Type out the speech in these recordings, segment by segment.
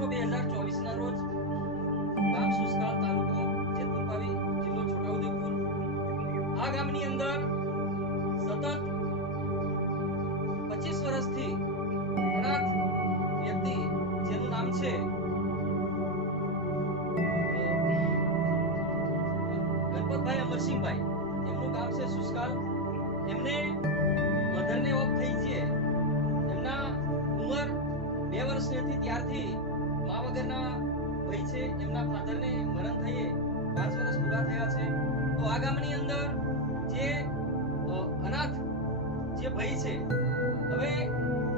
15/6/2024 ના રોજ ગામ સુસ્કાલ, તાલુકો જેતપુર પાવી, જિલ્લો છોટાઉદેપુર. આ ગામની અંદર સતત 25 વર્ષથી અનાથ વ્યક્તિ જેનું નામ છે ગણપતભાઈ અમરસિંહભાઈ, એમનું ગામ છે સુસ્કાલ. એમને મધરને ઓફ થઈ છે. એમના ઉંમર 2 વર્ષની હતી ત્યારથી મા વગરના ભાઈ છે. એમના ફાધરને મરણ થયે 5 વર્ષ પૂરા થયા છે. તો આ ગામની અંદર જે અનાથ જે ભાઈ છે, હવે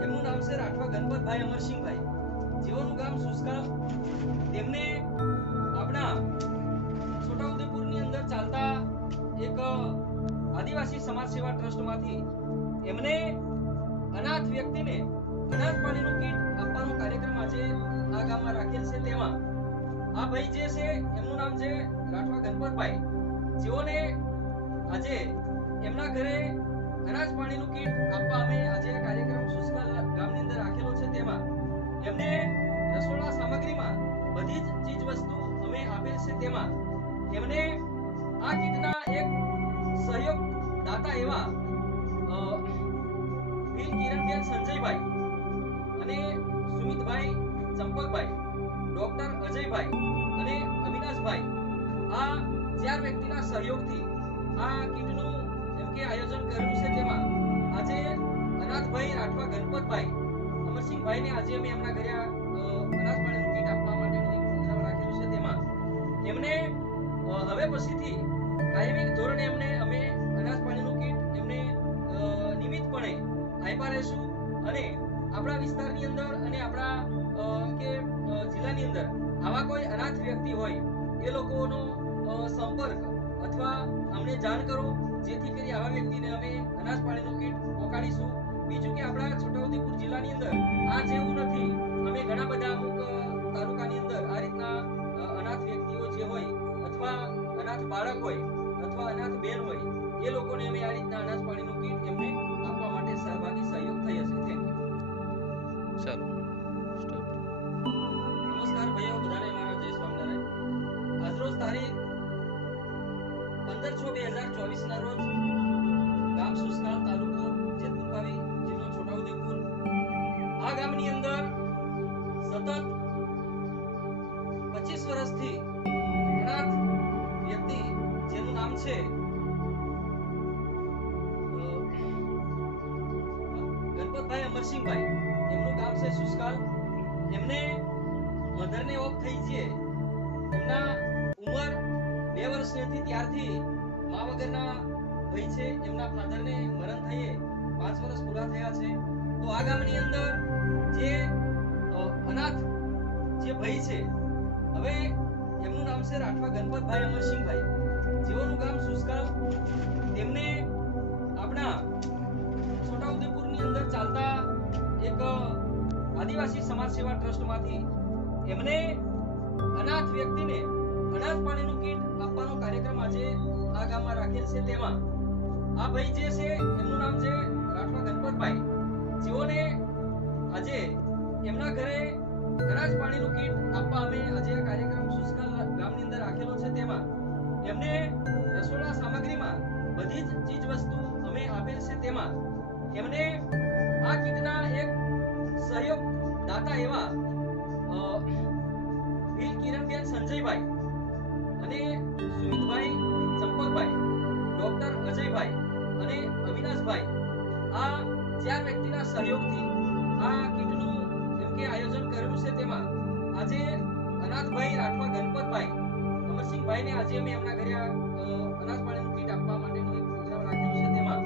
એમનું નામ છે રાઠવા ગણપતભાઈ અમરસિંહભાઈ, જેઓનું ગામ સુસ્કાલ. તેમને આપણા છોટાઉદેપુરની અંદર ચાલતા એક આદિવાસી સમાજ સેવા ટ્રસ્ટમાંથી એમને અનાથ વ્યક્તિને અનાજ પાણીનું કીટ આપવાનો કાર્યક્રમ આજે આ ગામમાં રાખેલ છે. તેમાં આ ભાઈ જે છે એમનું નામ છે રાઠવા ગણપતભાઈ, જેઓને આજે એમના ઘરે અનાજ પાણીનું કીટ આપવા અમે આજે આ કાર્યક્રમ સુસ્કાલ ગામની અંદર રાખેલો છે. તેમાં એમને રસોડા સામગ્રીમાં બધી જ ચીજ વસ્તુ અમે આપેલ છે. તેમાં એમને આ કીટના એક સહયોગ દાતા એવા વીર કિરણબેન સંજયભાઈ અને સુમિતભાઈ ચંપકભાઈ, ડોક્ટર અજયભાઈ અને અવિનાશભાઈ, આ 4 વ્યક્તિના સહયોગથી આ કીટનું એમ કે આયોજન કરેલું છે. તેમાં આજે અનાથભાઈ રાઠવા ગણપતભાઈ અમરસિંહભાઈને આજે અમે એમના ઘરે અનાજ પાણીનું કીટ આપવા માટેનું એક પ્રોગ્રામ રાખેલું છે. તેમાં એમને હવે પછીથી કાયમી ધોરણે એમને અમે અનાજ પાણીનું કીટ એમને નિયમિતપણે આપ્યા રહેશું. અને આપણા વિસ્તારની અંદર અને આપણા કે જિલ્લાની અંદર આવા કોઈ અનાથ વ્યક્તિ હોય એ લોકોનો સંપર્ક અથવા અમને જાણ કરો, જેથી કરી આવા વ્યક્તિને અમે અનાજ પાણીનું કીટ પહોંચાડીશું. બીજું કે આપણા છોટાઉદેપુર જિલ્લાની અંદર આ જેવું નથી, અમે ઘણા બધા અમુક તાલુકાની અંદર આ રીતના અનાથ વ્યક્તિઓ જે હોય અથવા અનાથ બાળક હોય અથવા અનાથ બેન હોય એ લોકોને અમે આ રીતના અનાજ પાણીનું કીટ એમને આપવા માટે સહભાગી સહયોગ થઈ હશે. Thank you. ચાલો. નમસ્કાર ભાઈઓ, બધાને મારા જય સ્વામિનારાયણ. આજરોજ તારીખ 15/6/2024 ના રોજ ગામ સુસ્કાલ, તાલુકો જેતપુર પાવી, જિલ્લો છોટાઉદેપુર. આ ગામની અંદર સતત 25 વર્ષથી અનાથ વ્યક્તિ જેનું નામ છે ગણપતભાઈ અમરસિંહભાઈ, એમનું ગામ છે સુસ્કાલ. એમને મધરને ઓફ થઈ છે. એમના ઉંમર 2 વર્ષની હતી ત્યારથી મા વગરના ભાઈ છે. એમના ફાધરને મરણ થયે 5 વર્ષ પૂરા થયા છે. તો આ ગામની અંદર જે અનાથ જે ભાઈ છે, હવે એમનું નામ છે રાઠવા ગણપતભાઈ અમરસિંહભાઈ, જેઓનું ગામ સુસ્કાલ. તેમને આપણા છોટાઉદેપુરની અંદર ચાલતા એક આદિવાસી સમાજ સેવા ટ્રસ્ટમાંથી એમને અનાથ વ્યક્તિને અનાજ પાણીનું કીટ આપવાનો કાર્યક્રમ આજે આ ગામમાં રાખેલ છે. તેમાં આ ભાઈ જે છે એમનું નામ છે રાઠવા ગણપતભાઈ, જેઓને આજે એમના ઘરે અનાજ પાણીનું કીટ આપવા અમે આજે આ કાર્યક્રમ સુસ્કાલ ગામની અંદર રાખેલો છે. તેમાં એમને રસોડા સામગ્રીમાં બધી જ ચીજ વસ્તુ અમે આપેલ છે. તેમાં એમને આ કીટના એક સહયોગ દાતા એવા વીર કિરણબેન સંજયભાઈ અને સુમિતભાઈ ચંપકભાઈ, ડોક્ટર અજયભાઈ અને અવિનાશભાઈ, આ 4 વ્યક્તિના સહયોગથી આ કીટનું એમ કે આયોજન કરેલું છે. તેમાં આજે અનાથભાઈ રાઠવા ગણપતભાઈ અમરસિંહભાઈને આજે અમે એમના ઘરે અનાજ પાણીનું કીટ આપવા માટેનું એક પ્રોગ્રામ રાખેલું છે. તેમાં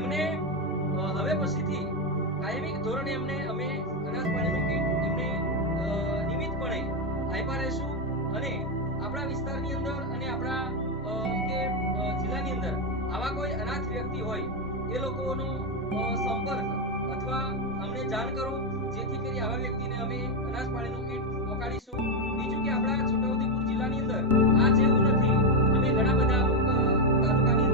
એમને હવે પછીથી કાયમી ધોરણે એમને અમે અનાજ પાણીનું કીટ એમને નિયમિતપણે આપ્યા રહેશું. અને આપણા વિસ્તારની અંદર અને આપણા કે જિલ્લાની અંદર આવા કોઈ અનાથ વ્યક્તિ હોય એ લોકોનો સંપર્ક અથવા અમને જાણ કરો, જેથી કરી આવા વ્યક્તિને અમે અનાજ પાણીનું કીટ પહોંચાડીશું. બીજું કે આપણા છોટાઉદેપુર જિલ્લાની અંદર આ જેવું નથી, અમે ઘણા બધા અમુક તાલુકાની